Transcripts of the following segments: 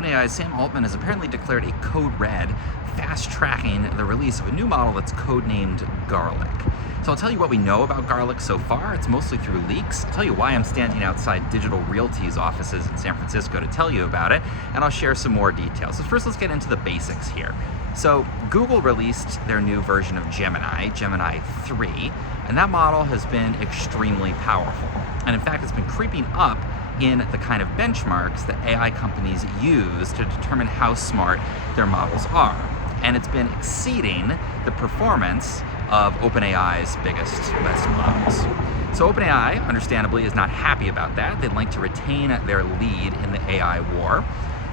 OpenAI's Sam Altman has apparently declared a code red, fast-tracking the release of a new model that's codenamed Garlic. So I'll tell you what we know about Garlic so far. It's mostly through leaks. I'll tell you why I'm standing outside Digital Realty's offices in San Francisco to tell you about it, and I'll share some more details. So first, let's get into the basics here. So Google released their new version of Gemini 3, and that model has been extremely powerful. And in fact, it's been creeping up in the kind of benchmarks that AI companies use to determine how smart their models are. And it's been exceeding the performance of OpenAI's biggest, best models. So OpenAI, understandably, is not happy about that. They'd like to retain their lead in the AI war.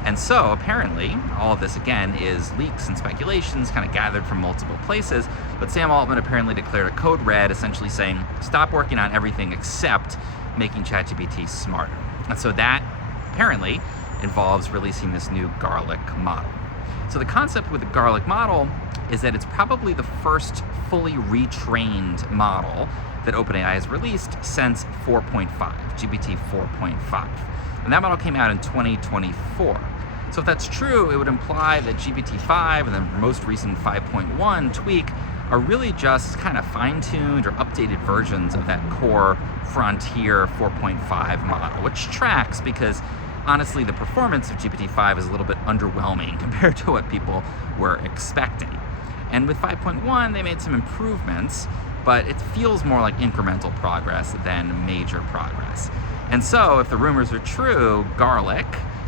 And so, apparently, all of this, again, is leaks and speculations kind of gathered from multiple places, but Sam Altman apparently declared a code red, essentially saying, stop working on everything except making ChatGPT smarter. And so that, apparently, involves releasing this new Garlic model. So the concept with the Garlic model is that it's probably the first fully retrained model that OpenAI has released since 4.5, GPT 4.5. And that model came out in 2024. So if that's true, it would imply that GPT-5 and the most recent 5.1 tweak are really just kind of fine-tuned or updated versions of that core frontier 4.5 model, which tracks because honestly, the performance of GPT-5 is a little bit underwhelming compared to what people were expecting. And with 5.1, they made some improvements, but it feels more like incremental progress than major progress. And so, if the rumors are true, Garlic,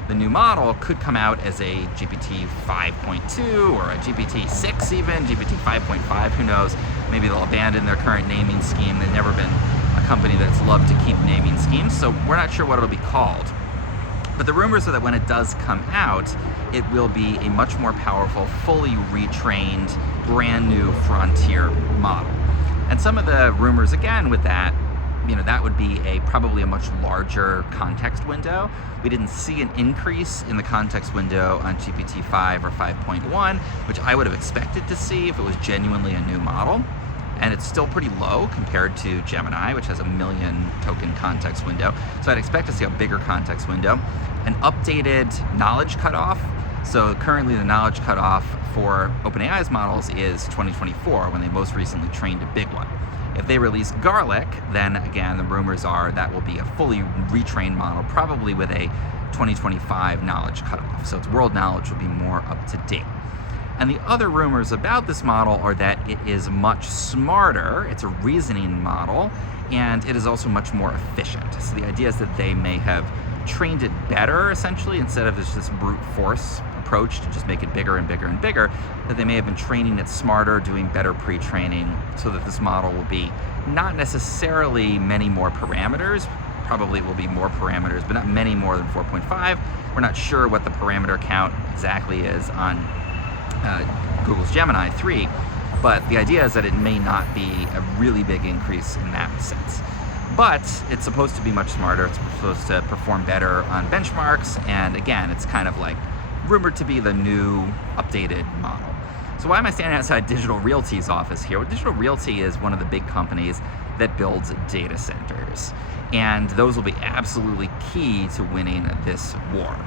the new model, could come out as a GPT 5.2 or a GPT 6 even, GPT 5.5, who knows? Maybe they'll abandon their current naming scheme. They've never been a company that's loved to keep naming schemes, so we're not sure what it'll be called. But the rumors are that when it does come out, it will be a much more powerful, fully retrained, brand new frontier model. And some of the rumors, again, with that, that would be probably a much larger context window. We didn't see an increase in the context window on GPT-5 or 5.1, which I would have expected to see if it was genuinely a new model. And it's still pretty low compared to Gemini, which has a 1 million token context window. So I'd expect to see a bigger context window. An updated knowledge cutoff. So currently the knowledge cutoff for OpenAI's models is 2024, when they most recently trained a big one. If they release Garlic, then again, the rumors are that will be a fully retrained model, probably with a 2025 knowledge cutoff. So its world knowledge will be more up to date. And the other rumors about this model are that it is much smarter, it's a reasoning model, and it is also much more efficient. So the idea is that they may have trained it better, essentially, instead of this brute force approach to just make it bigger and bigger and bigger, that they may have been training it smarter, doing better pre-training, so that this model will be not necessarily many more parameters. Probably it will be more parameters, but not many more than 4.5. We're not sure what the parameter count exactly is on Google's Gemini 3, but the idea is that it may not be a really big increase in that sense. But it's supposed to be much smarter, it's supposed to perform better on benchmarks, and again, it's kind of like rumored to be the new updated model. So why am I standing outside Digital Realty's office here? Well, Digital Realty is one of the big companies that builds data centers, and those will be absolutely key to winning this war.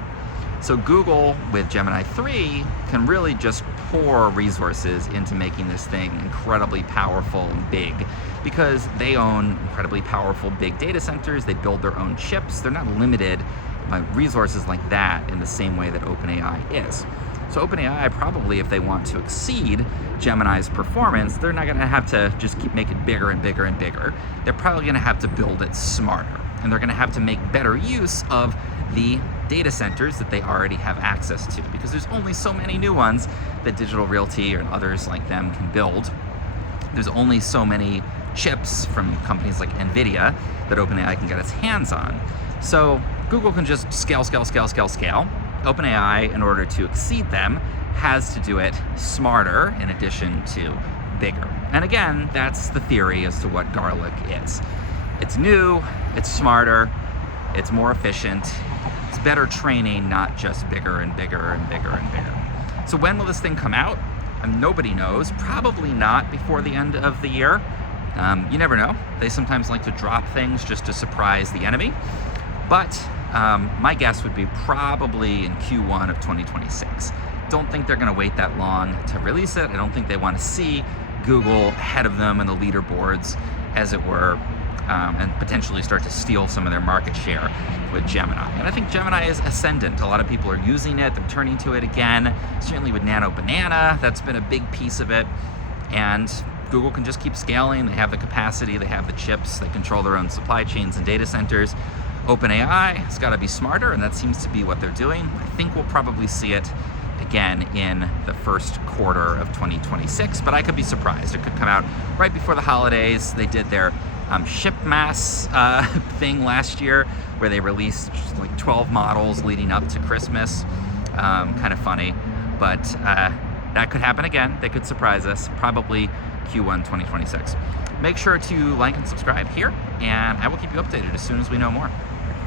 So Google, with Gemini 3, can really just pour resources into making this thing incredibly powerful and big, because they own incredibly powerful big data centers, they build their own chips, they're not limited by resources like that in the same way that OpenAI is. So OpenAI probably, if they want to exceed Gemini's performance, they're not gonna have to just keep making it bigger and bigger and bigger. They're probably gonna have to build it smarter, and they're gonna have to make better use of the data centers that they already have access to, because there's only so many new ones that Digital Realty and others like them can build. There's only so many chips from companies like NVIDIA that OpenAI can get its hands on. So Google can just scale. OpenAI, in order to exceed them, has to do it smarter in addition to bigger. And again, that's the theory as to what Garlic is. It's new, it's smarter, it's more efficient, it's better training, not just bigger and bigger and bigger and bigger. So when will this thing come out? Nobody knows. Probably not before the end of the year. You never know. They sometimes like to drop things just to surprise the enemy. But My guess would be probably in Q1 of 2026. Don't think they're going to wait that long to release it. I don't think they want to see Google ahead of them in the leaderboards, as it were, and potentially start to steal some of their market share with Gemini. And I think Gemini is ascendant. A lot of people are using it. They're turning to it again. Certainly with Nano Banana, that's been a big piece of it. And Google can just keep scaling. They have the capacity. They have the chips. They control their own supply chains and data centers. OpenAI has got to be smarter, and that seems to be what they're doing. I think we'll probably see it again in the first quarter of 2026, but I could be surprised. It could come out right before the holidays. They did their ship mass thing last year, where they released like 12 models leading up to Christmas. Kind of funny, but that could happen again. They could surprise us, probably Q1 2026. Make sure to like and subscribe here, and I will keep you updated as soon as we know more.